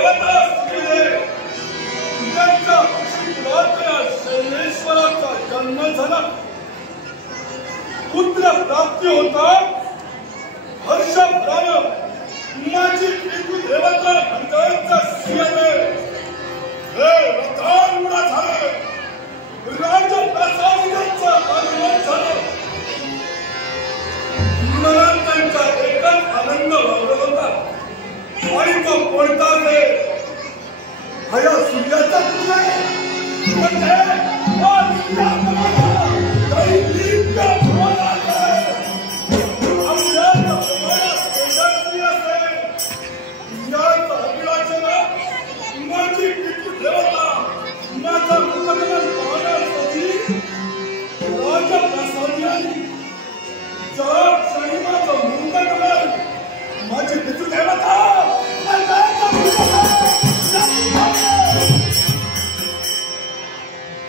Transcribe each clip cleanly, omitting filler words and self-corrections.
देवता त्यांच्या शैलेश्वराचा जन्म झाला. पुत्र प्राप्ती होता. हर्षभरानं माझी पितृदेवता अंतराचा सिंहने हे रथारूढ झाले. राजप्रसादाचं आगमन झालं. मनात त्यांचा एकच आनंद वाढत होता आणि तो कोणता रे हया सूर्याचा पुत्र आहे. म्हणजे माझी पितृदेवता माझा मुखगमन पाहण्यासाठी राजप्रसादी आली. ज्या क्षणी माझं मुखगमन माझी पितृदेवता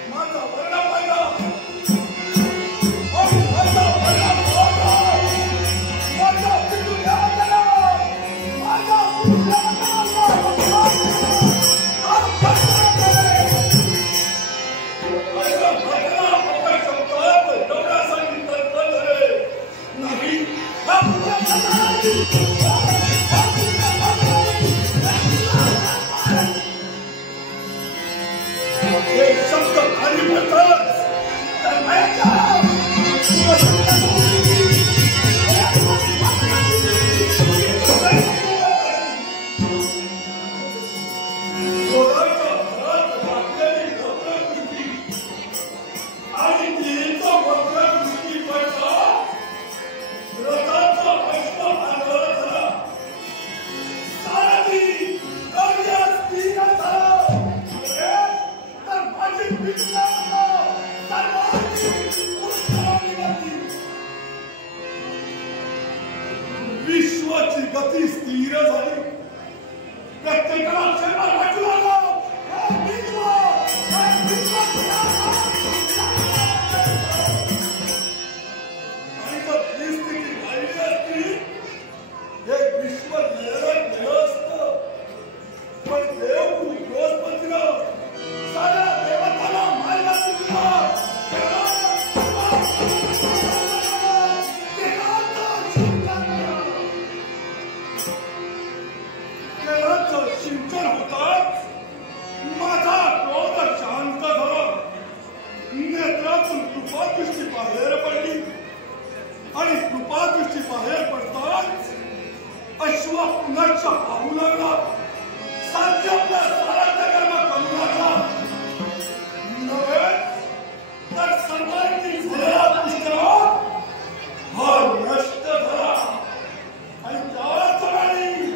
माझा वर्ण पाहिला. माझा वर्ण पाहिला. माझ्या पितृदेवतेला माझ्या शब्द खाली पडतात तर विश्वाची गती स्थिर झाली. प्रत्येकाला क्षमा वाटू लागला. आणि जर ही स्थिती राहिली असती हे विश्व नरक गेलं असतं. पण देव बृहस्पतीनं साऱ्या देवताला मारला. सिंचन होतात. माझा क्रोध शांत झाला. नेत्रातून कृपादृष्टी बाहेर पडली आणि कृपादृष्टी बाहेर पडतात अश्व पुनश्च पाहू लागला. साध्य आपल्या साराच्या कर्म करू लागला. नव्हे तर सर्वांनी झालेला पुष्कळ हा नष्ट झाला. आणि त्याच वेळी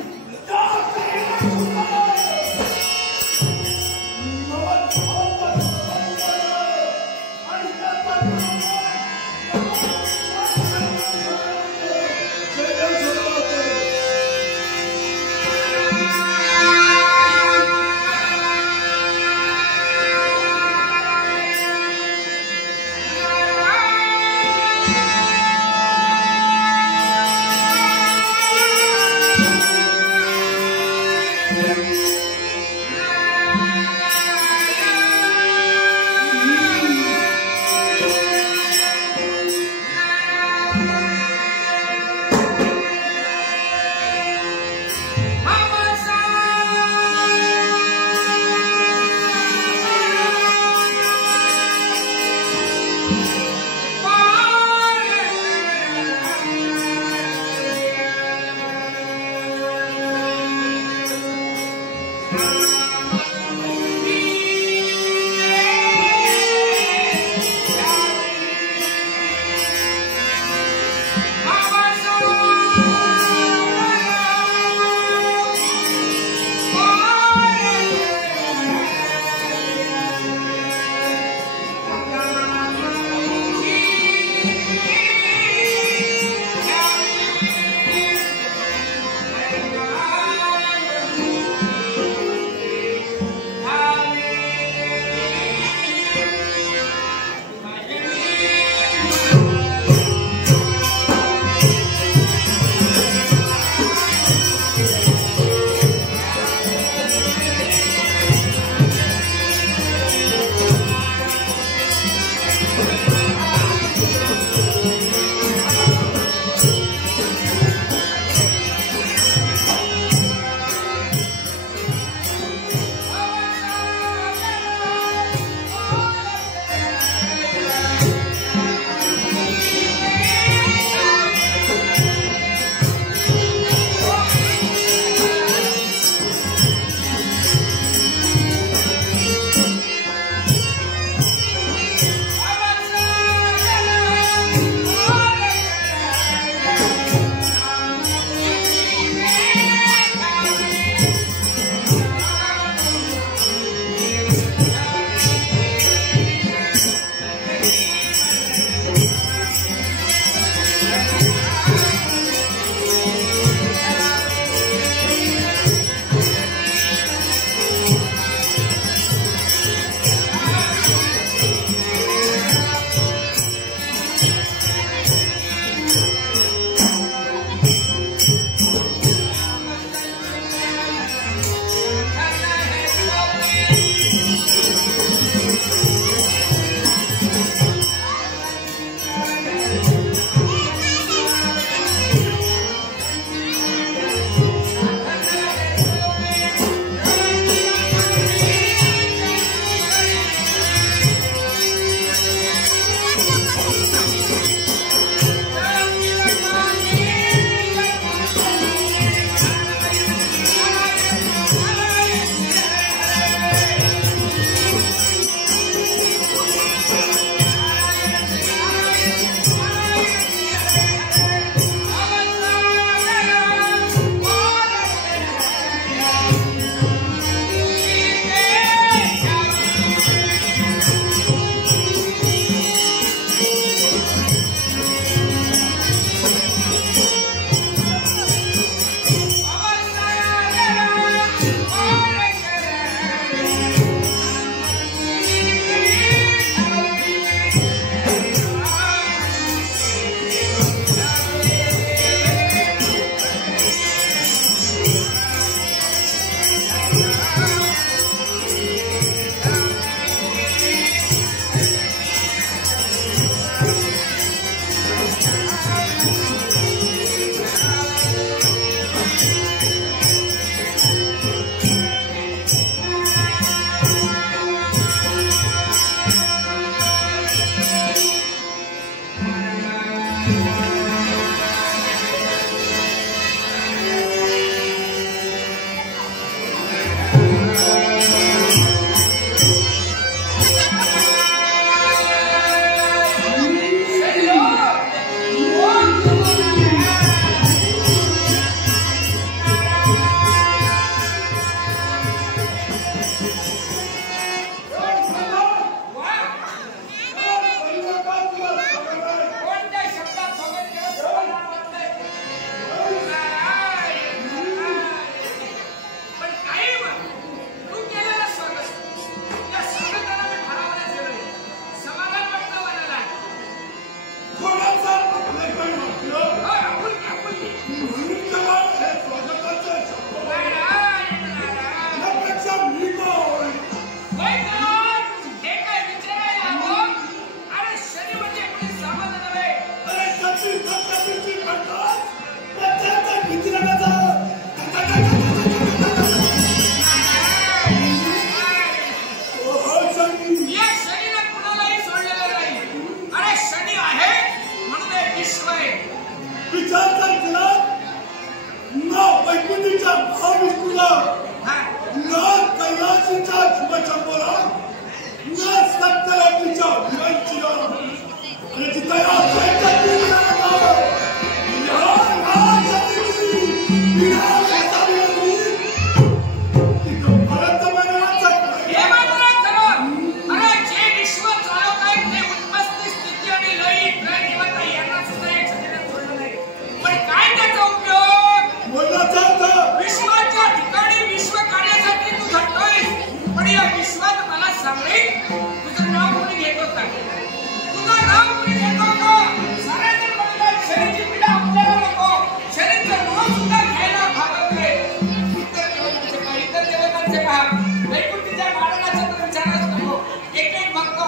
भक्तांचे भाग वैकुंठीच्या नारायणाचा तर विचारच नको. एक एक भक्त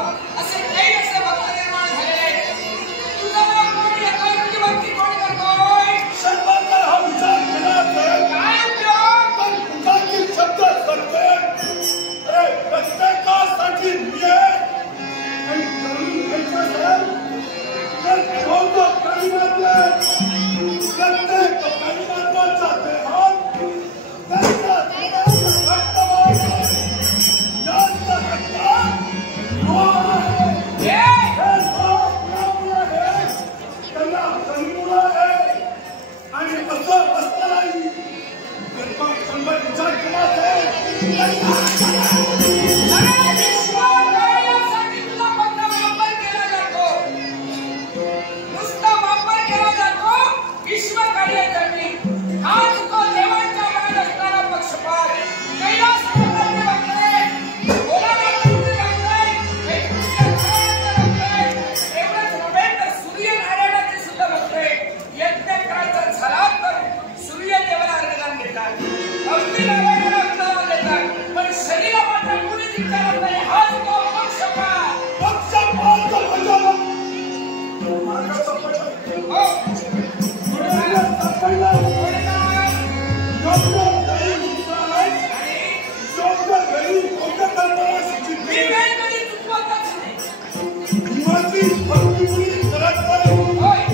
असे काही असे भक्त निर्माण झालेले आहेत. तुझा कोण एकांकी भक्ती कोण करतोय? सर्वांचा हा विचार केला तर काय उपयोग? पण तुझाची शब्द करते प्रत्येकासाठी मी आहे आणि करून घ्यायचं असेल तर ठेवतो काळीमात्र प्रत्येक काळीमात्राचा देहात त्यांचा आणि असं असतानाही विचार केला नुसता वापर केला जातो विश्व कार्यासाठी. हाच तो देवांच्या मनात असणारा पक्षपात. कैलास पर्वताचे भक्त, भोलानाथांचे भक्त, वैकुंठच्या नारायणाचे भक्त, एवढंच नव्हे तर सूर्यनारायणाचे सुद्धा भक्त आहेत. यज्ञ करायचा झाला तर सूर्यदेवाला अर्घदान देतात, अगदी नारायणाला अर्घदान देतात, पण शरीरा मात्र कुणीच विचारत नाही. हाच तो पक्षपात. मार्गाचा पटल हो मी वेळ कधी चुकवतच नाही. होय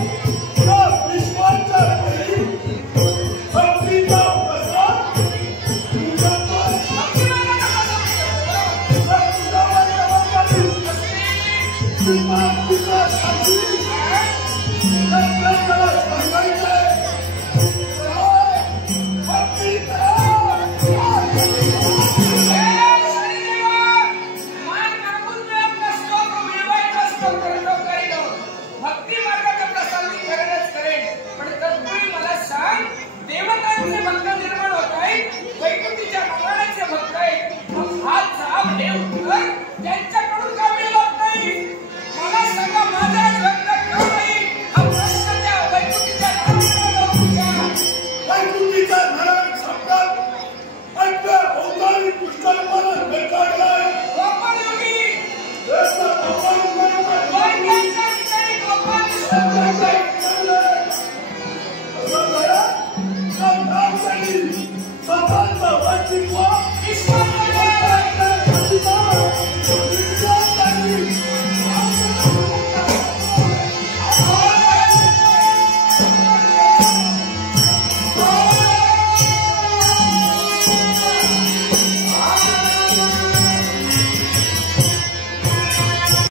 देवतांचे भक्त निर्माण होत आहेत, वैकुंठीच्या नारायणाचे भक्त आहेत. मग हा जाब देव त्यांच्याकडून का मिळत नाही? मला सांगा माझा भक्त का नाही? हा प्रश्न त्या वैकुंठीच्या नारायणाला विचारा. वैकुंठीच्या नारायण शब्दात अद्य अवतारी पुष्कळपणा भेटाडलाय. योगी